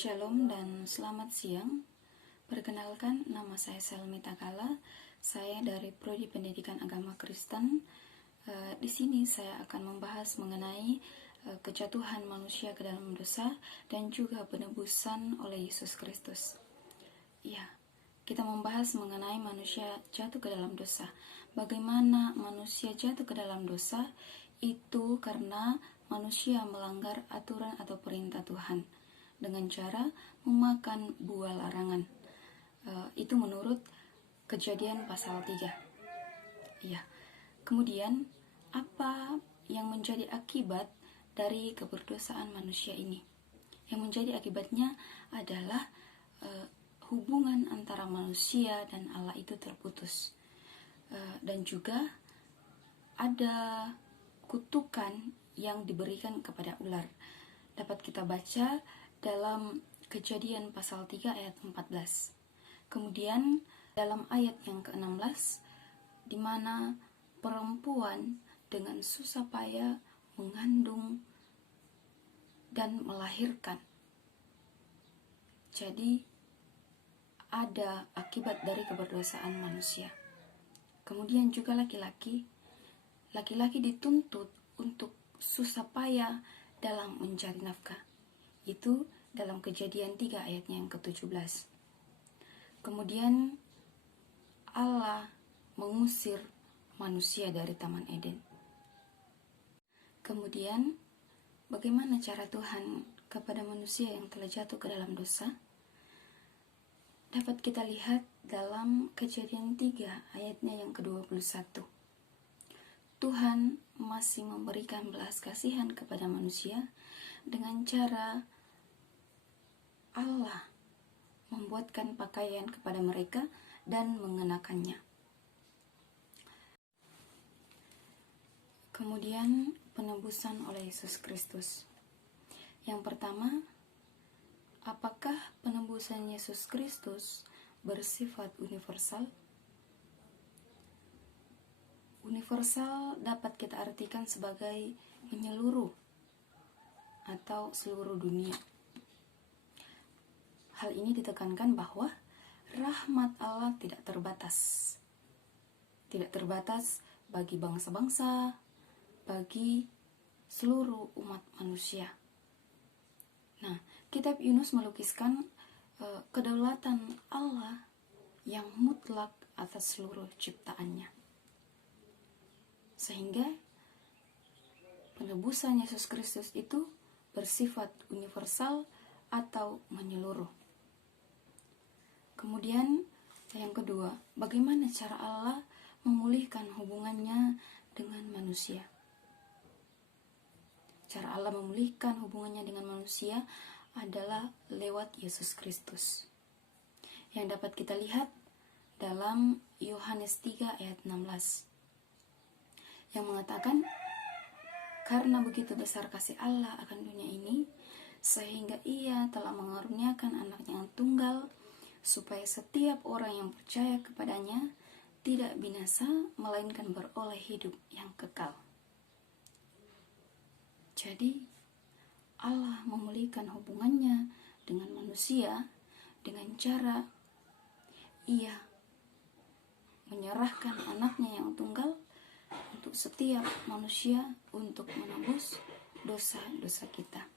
Shalom dan selamat siang. Perkenalkan, nama saya Selmi Takala. Saya dari Prodi Pendidikan Agama Kristen. Di sini saya akan membahas mengenai kejatuhan manusia ke dalam dosa dan juga penebusan oleh Yesus Kristus. Ya, kita membahas mengenai manusia jatuh ke dalam dosa. Bagaimana manusia jatuh ke dalam dosa? Itu karena manusia melanggar aturan atau perintah Tuhan dengan cara memakan buah larangan. Itu menurut Kejadian pasal 3. Ya. Kemudian, apa yang menjadi akibat dari keberdosaan manusia ini? Yang menjadi akibatnya adalah hubungan antara manusia dan Allah itu terputus. Dan juga ada kutukan yang diberikan kepada ular. Dapat kita baca dalam Kejadian pasal 3 ayat 14. Kemudian dalam ayat yang ke-16, di mana perempuan dengan susah payah mengandung dan melahirkan. Jadi ada akibat dari keberdosaan manusia. Kemudian juga laki-laki dituntut untuk susah payah dalam mencari nafkah. Itu dalam Kejadian 3 ayatnya yang ke-17. Kemudian Allah mengusir manusia dari Taman Eden. Kemudian bagaimana cara Tuhan kepada manusia yang telah jatuh ke dalam dosa? Dapat kita lihat dalam Kejadian 3 ayatnya yang ke-21. Tuhan masih memberikan belas kasihan kepada manusia dengan cara Allah membuatkan pakaian kepada mereka dan mengenakannya. Kemudian penebusan oleh Yesus Kristus. Yang pertama, apakah penebusan Yesus Kristus bersifat universal? Universal dapat kita artikan sebagai menyeluruh atau seluruh dunia. Hal ini ditekankan bahwa rahmat Allah tidak terbatas. Tidak terbatas bagi bangsa-bangsa, bagi seluruh umat manusia. Nah, kitab Yunus melukiskan kedaulatan Allah yang mutlak atas seluruh ciptaannya. Sehingga penebusan Yesus Kristus itu bersifat universal atau menyeluruh. Kemudian yang kedua, bagaimana cara Allah memulihkan hubungannya dengan manusia? Cara Allah memulihkan hubungannya dengan manusia adalah lewat Yesus Kristus. Yang dapat kita lihat dalam Yohanes 3 ayat 16. Yang mengatakan, karena begitu besar kasih Allah akan dunia ini, sehingga Ia telah mengaruniakan anaknya yang tunggal, supaya setiap orang yang percaya kepadanya tidak binasa, melainkan beroleh hidup yang kekal. Jadi, Allah memulihkan hubungannya dengan manusia dengan cara Ia menyerahkan anaknya yang tunggal untuk setiap manusia untuk menebus dosa-dosa kita.